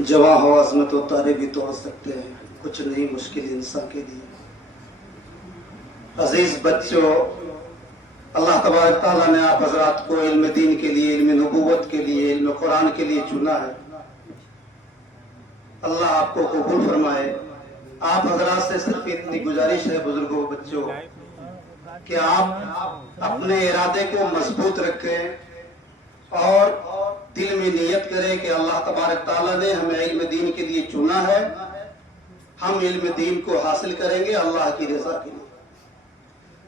जवां हो अज़मत व तारे भी तोड़ सकते हैं, कुछ नहीं मुश्किल इंसान के लिए। अजीज बच्चों, अल्लाह तबारक ताला ने आप हजरात को इल्म दीन के लिए, इल्म नबूवत के लिए, इल्म कुरान के लिए चुना है। अल्लाह आपको कबूल फरमाए। आप हजरात से सिर्फ इतनी गुजारिश है बुजुर्गों बच्चों कि आप अपने इरादे को मजबूत रखें और दिल में नियत करें कि अल्लाह तबारक ताला ने हमें इल्म दीन के लिए चुना है, हम इल्म दीन को हासिल करेंगे अल्लाह की रजा के लिए।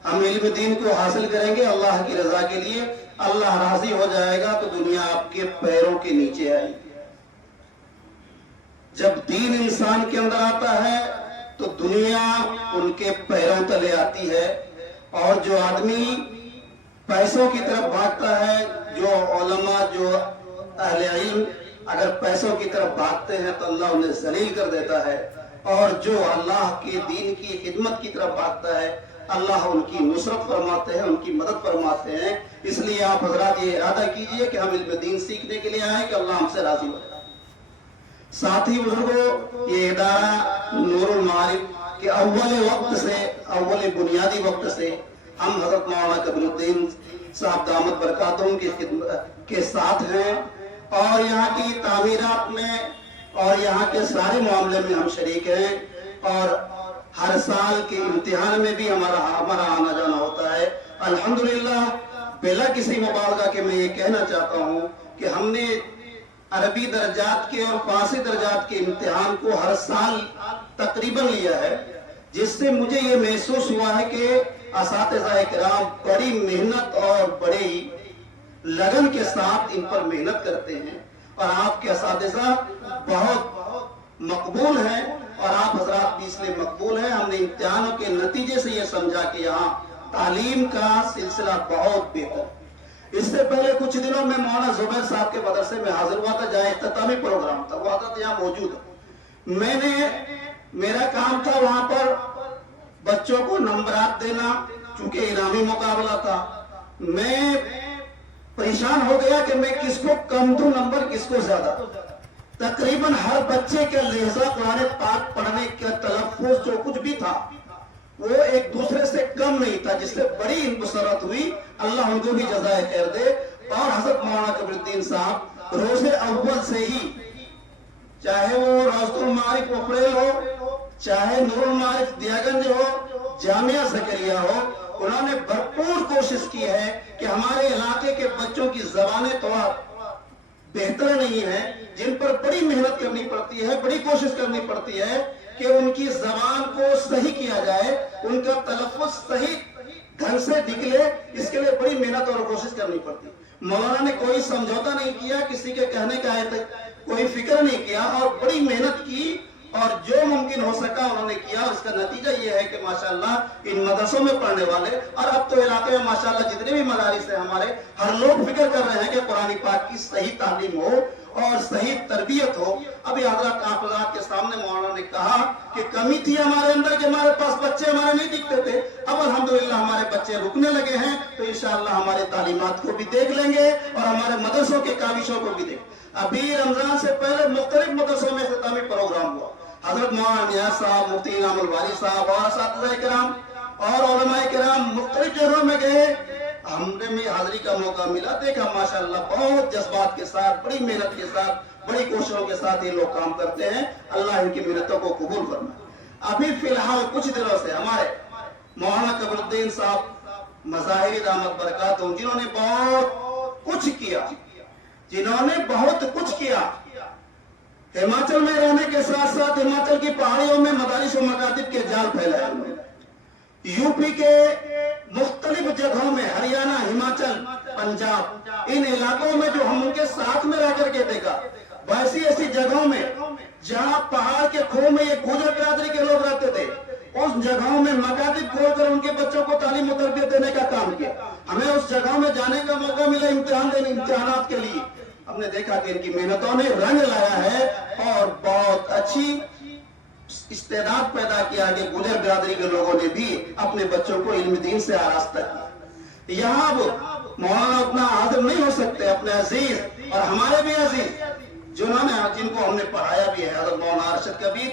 हम इल्म दीन को हासिल करेंगे अल्लाह की रजा के लिए। अल्लाह राजी हो जाएगा तो दुनिया आपके पैरों के नीचे आएगी। जब दीन इंसान के अंदर आता है तो दुनिया उनके पैरों तले आती है। और जो आदमी पैसों की तरफ भागता है, जो उलमा, जो अहले इल्म अगर पैसों की तरफ भागते हैं तो अल्लाह उन्हें जलील कर देता है। और जो अल्लाह के दीन की खिदमत की तरफ भागता है अल्लाह उनकी नुसरत फरमाते हैं, उनकी मदद फरमाते हैं। इसलिए आप हजरात ये इरादा कीजिए कि हम इल्म दीन सीखने के लिए आए कि अल्लाह हमसे राजी हो जाए। साथ ही बुजुर्गों, ये इदारा नूरुल मारिफ के अव्वल बुनियादी वक्त से हम हजरत मौलाना कबीरुद्दीन साहब दामत बरकातुहुम की खिदमत के साथ हैं और यहाँ की तामीरात में और यहाँ के सारे मामले में हम शरीक हैं। और हर साल के इम्तिहान में भी हमारा आना जाना होता है। अल्हम्दुलिल्लाह, बिला किसी मुबालगा के मैं ये कहना चाहता हूँ कि हमने अरबी दर्जात के और फारसी दर्जात के इम्तिहान को हर साल तकरीबन लिया है, जिससे मुझे ये महसूस हुआ है कि असातिज़ा किराम बड़ी मेहनत और बड़े लगन के साथ इन पर मेहनत करते हैं। और आपके असातिज़ा बहुत मकबूल हैं और आप हजरात भी इसलिए मकबूल हैं। हमने इम्तिहानों के नतीजे से ये समझा कि यहाँ तालीम का सिलसिला बहुत बेहतर। इससे पहले कुछ दिनों में मौलाना जुबैर साहब के मदरसे में हाजिर हुआ था, जहाँ इख्तितामी प्रोग्राम था, वो हजरत यहाँ मौजूद है। मेरा काम था वहां पर बच्चों को नंबरात देना, चूंकि इनामी मुकाबला था। मैं परेशान हो गया कि मैं किसको कम दूं नंबर, किसको ज्यादा। तकरीबन हर बच्चे का लहजा कुरान पाक पढ़ने का तलफ्फुज़ जो कुछ भी था वो एक दूसरे से कम नहीं था, जिससे बड़ी मुसरत हुई। अल्लाह उनको भी जज़ाए खैर दे। और हज़रत मौलाना कबीरुद्दीन साहब रोज़े अव्वल से ही, चाहे वो रौज़तुल मारिफ उपरेल हो, चाहे नूरुल मारिफ दियागंज हो, जामिया ज़करिया हो, उन्होंने भरपूर कोशिश की है कि हमारे इलाके के बच्चों की ज़बानें थोड़ा बेहतर नहीं है, जिन पर बड़ी मेहनत करनी पड़ती है, बड़ी कोशिश करनी पड़ती है कि उनकी जबान को सही किया जाए, उनका तलफ़्फ़ुज़ सही ढंग से निकले। इसके लिए बड़ी मेहनत और कोशिश करनी पड़ती। मौलाना ने कोई समझौता नहीं किया, किसी के कहने का कोई फिक्र नहीं किया और बड़ी मेहनत की और जो मुमकिन हो सका उन्होंने किया। उसका नतीजा ये है कि माशाअल्लाह इन मदरसों में पढ़ने वाले, और अब तो इलाके में माशाअल्लाह जितने भी मदारिस हैं हमारे, हर लोग फिक्र कर रहे हैं कि कुरान पाक की सही तालीम हो और सही तरबियत हो। अभी हजरत आप के सामने मौलाना ने कहा कि कमी थी हमारे अंदर कि हमारे पास बच्चे हमारे नहीं दिखते थे। अब अल्हम्दुलिल्लाह हमारे बच्चे रुकने लगे हैं, तो इंशाअल्लाह हमारे तालीमात को भी देख लेंगे और हमारे मदरसों के काविशों को भी देख। अभी रमजान से पहले मुख्तलिफ मदरसों में इख्तितामी प्रोग्राम हुआ। हजरत मौलाना नियाज़ साहब, मुफ्ती इनामुल वारी साहब और असातिज़ा किराम और उलमाए किराम मुख्तलिफ जगहों में गए। हमने भी हाजिरी का मौका मिला, देखा माशाअल्लाह बहुत जज्बात के साथ, बड़ी मेहनत के साथ, बड़ी कोशिशों के साथ ये लोग काम करते हैं। अल्लाह इनकी मेहनतों को कबूल फरमाए। अभी फिलहाल कुछ दिनों से हमारे मौलाना कबीरुद्दीन साहब मज़ाहिरी दामत बरकातुहुम, जिन्होंने बहुत कुछ किया, हिमाचल में रहने के साथ साथ हिमाचल की पहाड़ियों में मदारिस और मकातिब के जाल फैलाए। यूपी के मुख्तलिफ जगहों में, हरियाणा, हिमाचल, पंजाब, इन इलाकों में जो हम उनके साथ में रह करके देखा, वैसी ऐसी जगहों में जहां पहाड़ के खोह में ये गुजर बिरादरी के लोग रहते थे, उस जगहों में मकातिब खोलकर उनके बच्चों को तालीम और तरबियत देने का काम किया। हमें उस जगहों में जाने का मौका मिला इम्तिहानात के लिए। हमने देखा कि इनकी मेहनतों ने रंग लाया है और बहुत अच्छी इस्तेदाद पैदा किया कि गुजर बिरादरी के लोगों ने भी अपने बच्चों को इल्म दीन से आरास्ता किया। यहाँ अब मौलाना उतना हाजिर नहीं हो सकते, अपने अजीज और हमारे भी अजीज जिनको हमने पढ़ाया भी है, हज़रत मौलाना अरशद कबीर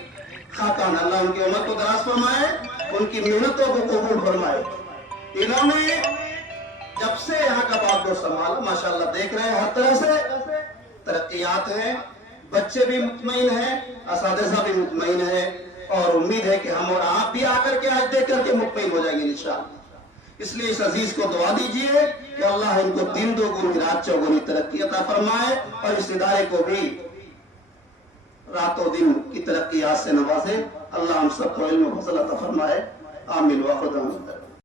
खाकान, अल्लाह उनकी उम्र को दराज फरमाए, उनकी मेहनतों को कबूल फरमाए। इन्होंने जब से यहाँ का बागडोर संभाला, माशाल्लाह देख रहे हैं हर तरह से तरक्कियात हैं, बच्चे भी मुतमईन हैं, असातिज़ा भी मुतमईन है, और उम्मीद है कि हम और आप भी आकर के आज देख करके मुतमईन हो जाएंगे इंशाअल्लाह। इसलिए इस अजीज को दुआ दीजिए कि अल्लाह इनको दिन दोगुनी रात चौगुनी तरक्की अता फरमाए, और इस इदारे को भी रातों दिन की तरक्कियात से नवाजे। अल्लाह हम सबको इल्म व फज़ल अता फरमाए। आमीन व खुदा